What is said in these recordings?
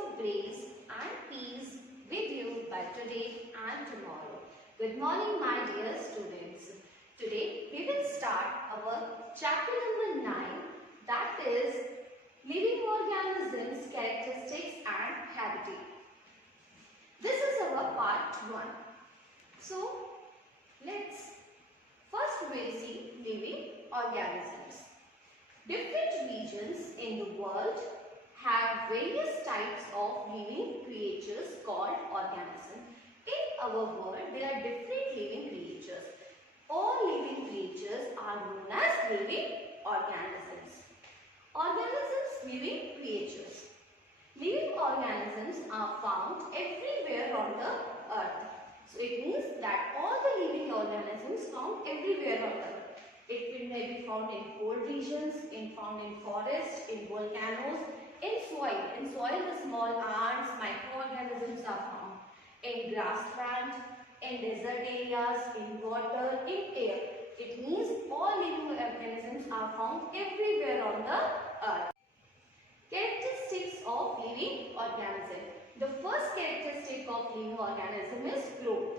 of grace and peace with you by today and tomorrow. Good morning, my dear students. Today we will start our chapter number 9, that is living organisms, characteristics and habitat. This is our part 1. So first we will see living organisms. Different regions in the world have various types of living creatures called organisms. In our world, there are different living creatures. All living creatures are known as living organisms. Organisms, living creatures. Living organisms are found everywhere on the earth. So it means that all the living organisms found everywhere on the earth. It may be found in cold regions, found in forests, in volcanoes, in soil. In soil, the small ants, microorganisms are found. In grassland, in desert areas, in water, in air. It means all living organisms are found everywhere on the earth. Characteristics of living organism. The first characteristic of living organism is growth.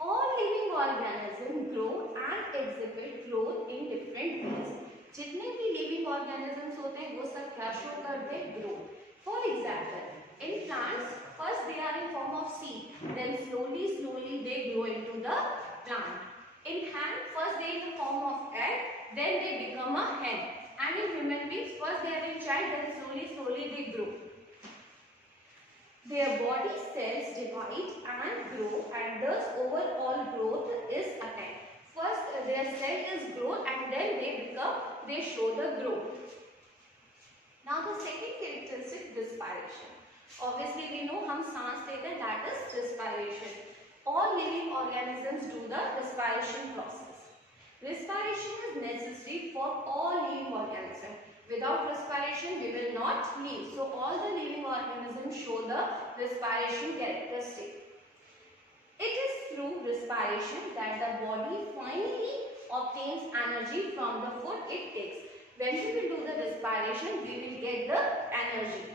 All living organisms grow and exhibit growth in different ways. जितने भी living organisms होते हैं वो सब क्या show करते हैं? Growth. For example, in plants, first they are in form of seed, then slowly they grow into the plant. In hand, first they are in the form of egg, then they become a hen. And in human beings, first they are in child, then slowly they grow. Their body cells divide and grow, and thus overall growth is attained. First their cell is grown and then they show the growth. Now the second characteristic, respiration. Obviously we know हम सांस लेते हैं, that is respiration. All living organisms do the respiration process. Respiration is necessary for all living organisms. Without respiration, we will not live. So all the living organisms show the respiration characteristic. It is through respiration that the body finally obtains energy from the food it takes. When we will do the respiration, we will get the energy.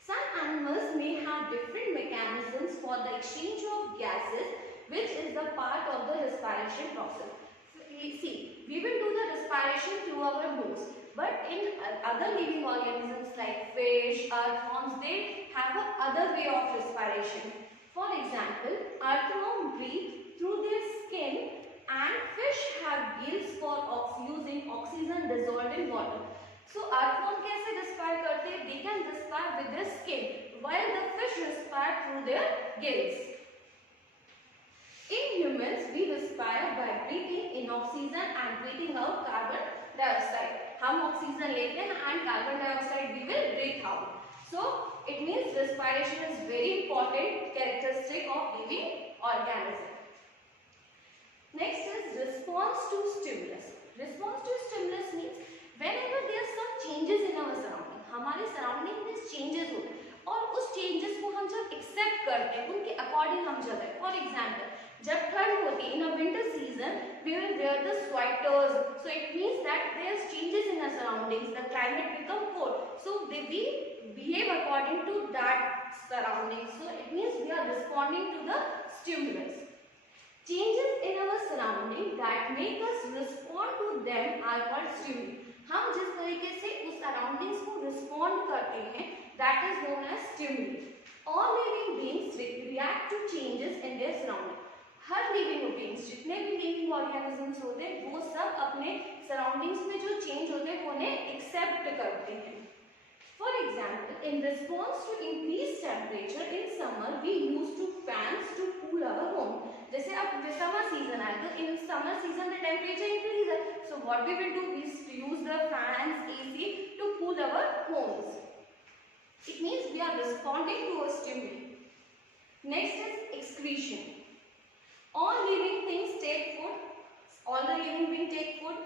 Some animals may have different mechanisms for the exchange of gases, which is the part of the respiration process. See, we will do the respiration through our nose, but in other living organisms like fish, earthworms, they have a other way of respiration. For example, earthworms breathe through their skin and fish have gills for using oxygen dissolved in water. So earthworm कैसे respire करते हैं? They can respire with their skin, while the fish respire through their gills. In humans, we respire by breathing in oxygen and breathing out carbon dioxide. हम oxygen लेते हैं and carbon dioxide we will breathe out. So it means respiration is very important characteristic of living organism. Next is response to stimulus. Response to stimulus means whenever there are some changes in our surrounding, हमारे surrounding में changes होते हैं और उस changes को हम जब accept करते हैं, उनके according हम चलते हैं. For example, जब ठंड होती है, in a winter season, we will wear the sweaters. So it means that there are changes in our surroundings. The climate become cold. So we behave according to that surroundings. So it means we are responding to the stimulus. Changes in our surrounding that make us respond to them are called stimuli. हम जिस तरीके से उस surroundings को respond करते हैं, that is known as stimuli. All living beings react to changes in their surroundings. Her living beings, जितने भी लिविंग ऑर्गेनिजम्स होते हैं, वो सब अपने सराउंडिंग्स में जो चेंज होते हैं उन्हें एक्सेप्ट करते हैं. For example, in response to increase temperature in summer we use to fans to cool our home. जैसे अब समर सीजन आए तो in summer season the temperature increase है, so what we will do, we use the fans, AC to cool our homes. It means we are responding to a stimuli. Next is excretion. All living things take food. All the living beings take food.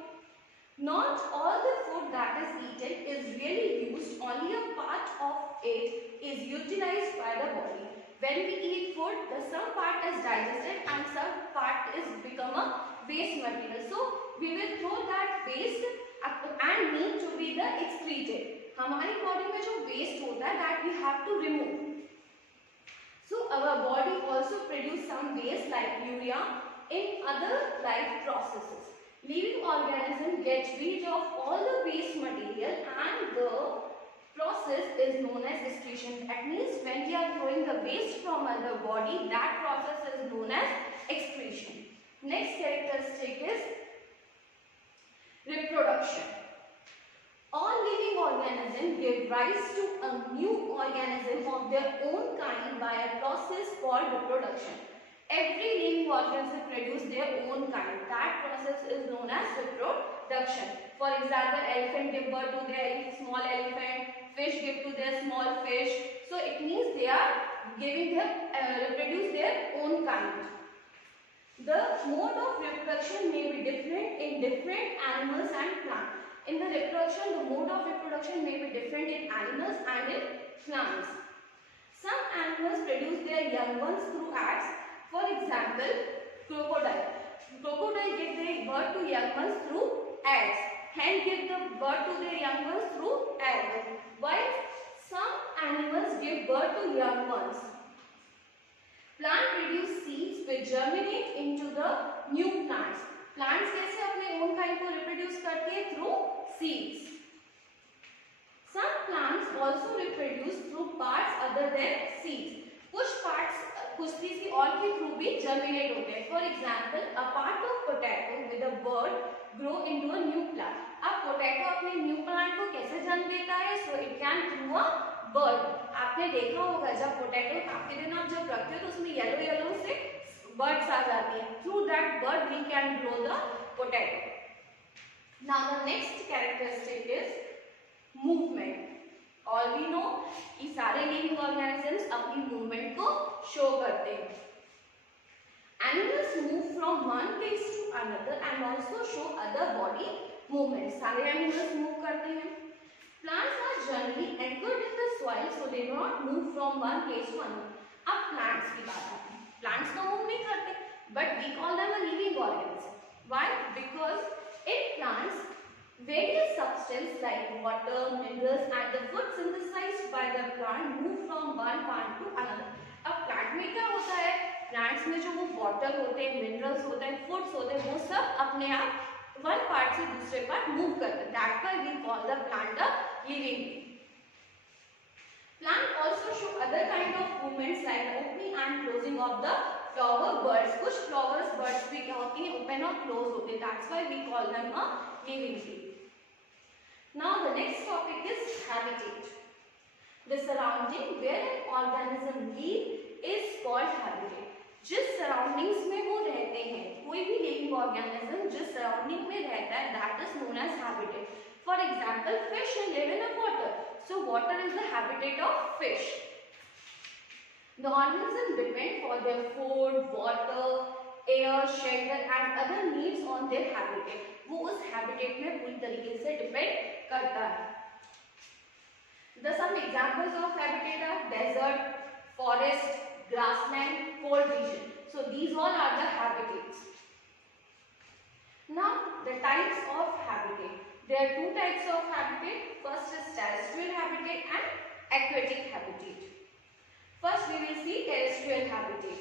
Not all the food that is eaten is really used. Only a part of it is utilized by the body. When we eat food, some part is digested and some part is become a waste material. So we will throw that waste and need to be the excreted. हमारी body में जो waste होता है that we have to remove. So our body also produce some waste like urea in other life processes. Living organism gets rid of all the waste material and the process is known as excretion. That means when we are throwing the waste from our body, that process is known as excretion. Next characteristic is reproduction. All living organisms give rise to a new organism of their own kind by a process called reproduction. Every living organism produces their own kind. That process is known as reproduction. For example, elephant give birth to their small elephant, fish give to their small fish. So it means they are giving them reproduce their own kind. The mode of reproduction may be different in different animals and plants. In the reproduction, the mode of reproduction may be different in animals and in plants. Some animals produce their young ones through eggs. For example, crocodile. Crocodile give their birth to young ones through eggs. Hen give the birth to their young ones through eggs. While some animals give birth to young ones. Plant produce seeds which germinate into the new plants. Plants कैसे अपने own kind को reproduce करते हैं? Through seeds. Some plants also reproduce through parts other than seeds. कुछ parts कुछ किसी और के through भी germinate होते हैं. For example, a part of potato with a bird grow into a new plant. अब potato अपने new plant को कैसे जन्म देता है? So it can through a bird. आपने देखा होगा जब potato काफी दिन आप जब रखते हो तो उसमें येलो येलो से birds आ जाती हैं. Through that bird we can grow the potato. Now the next characteristic is movement. All we know कि सारे living organisms अपनी movement को show करते हैं. Animals move from one place to another and also show other body movements. सारे animals move करते हैं. Plants are generally anchored in the soil, so they do not move from one place to another. अब plants की बात आती है. Plants तो move नहीं करते, but we call them a living organism. Why? Because in plants, various substances like water, minerals, and the food synthesized by the plant move from one plant to another. अब plant में क्या होता है? Plants में जो वो water होते हैं, minerals होते हैं, foods होते हैं, वो सब अपने आप one part से दूसरे part move करते हैं. That's why we call the plant a living being. Plant also show other kind of movements like opening and closing of the flower buds. कुछ flowers buds भी क्या होती हैं? Open और close होते हैं. That's why we call them a living being. Now the next topic is habitat. The surrounding where an organism live is called habitat. जिस surroundings में वो रहते हैं, कोई भी living organism जिस surrounding में रहता है, that is known as habitat. For example, fish live in a water. So water is the habitat of fish. The organisms depend for their food, water, air, shelter and other needs on their habitat. वो उस habitat में पूरी तरीके से depend करता है. The some examples of habitat are desert, forest, grassland, cold region. So these all are the habitats. Now the types of habitat. There are two types of habitat. First is terrestrial habitat and aquatic habitat. First we will see terrestrial habitat.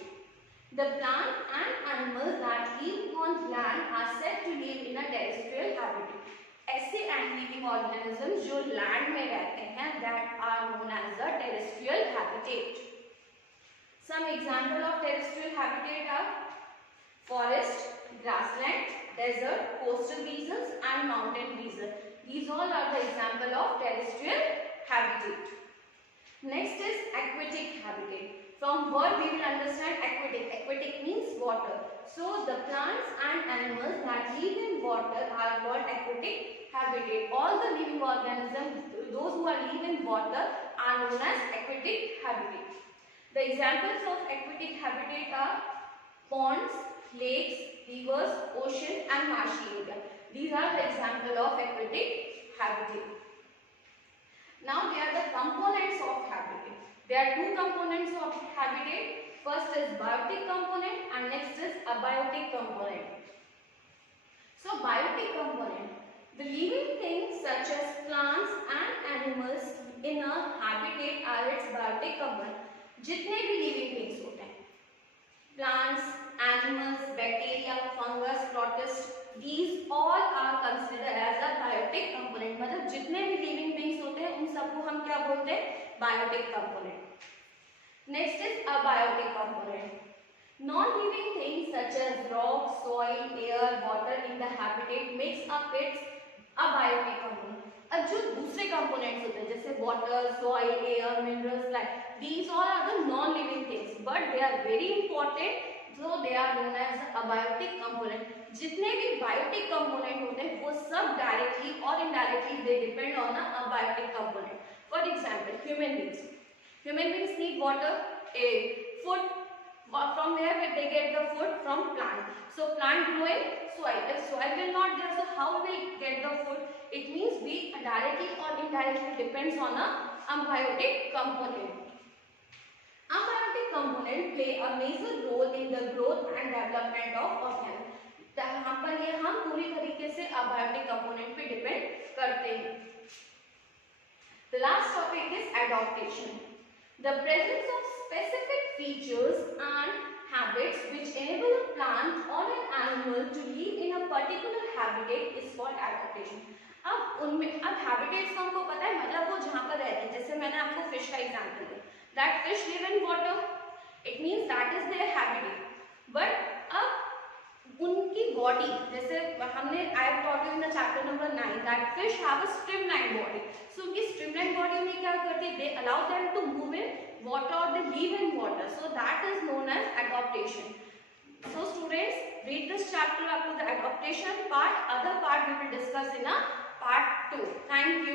The plant and animals that live on land are said to live in a terrestrial habitat. ऐसे living organisms जो land में रहते हैं that are known as the terrestrial habitat. Some example of terrestrial habitat are forest, grassland, desert, coastal regions and mountain regions. These all are the example of terrestrial habitat. Next is aquatic habitat. From word we will understand aquatic. Aquatic means water. So the plants and animals that live in water are called aquatic habitat. All the living organisms, those who are live in water, are known as aquatic habitat. The examples of aquatic habitat are ponds, lakes, rivers, ocean and marshy area. These are the example of aquatic habitat. Now they are the components of habitat. There are two components of habitat. First is biotic component and next is abiotic component. So biotic component. The living things such as plants and animals in a habitat are its biotic component. जितने भी living things होते हैं, plants, animals, bacteria, fungus, protists, these all are considered as a biotic component. मतलब जितने भी living things होते हैं उन सबको हम क्या बोलते हैं? Biotic component. Next is abiotic component. Non-living things such as rock, soil, air, water in the habitat makes up its abiotic component. अब जो दूसरे components होते हैं जैसे water, soil, air, minerals, light, these all are the non-living things, but they are very important, so they are known as the abiotic component. जितने भी biotic component होते हैं वो सब directly or indirectly they depend on the abiotic component. For example, human beings. Human beings need water, air, food. From where will they get the food? From plant. So plant grow in soil. If soil will not there, so how will we get the food? It means we directly or indirectly depends on a abiotic component. Abiotic component play a major role in the growth and development of organism. यहाँ पर ये हम पूरी तरीके से abiotic component पे depend करते हैं. The last topic is adaptation. The presence of specific features and habits which enable a plant or an animal to live in a particular habitat is called adaptation. अब habitats का हमको पता है मतलब वो जहाँ पर रहते हैं. जैसे मैंने आपको fish का example दिया. That fish live in water. It means that is their habitat. But अब उनकी body जैसे हमने I have taught you in the chapter number 9 that fish have a streamlined body. So उनकी streamlined body में क्या करती है? They allow them to move in water or they live in water. So that is known as adaptation. So students, read this chapter up to the adaptation part. Other part we will discuss in a part 2. Thank you.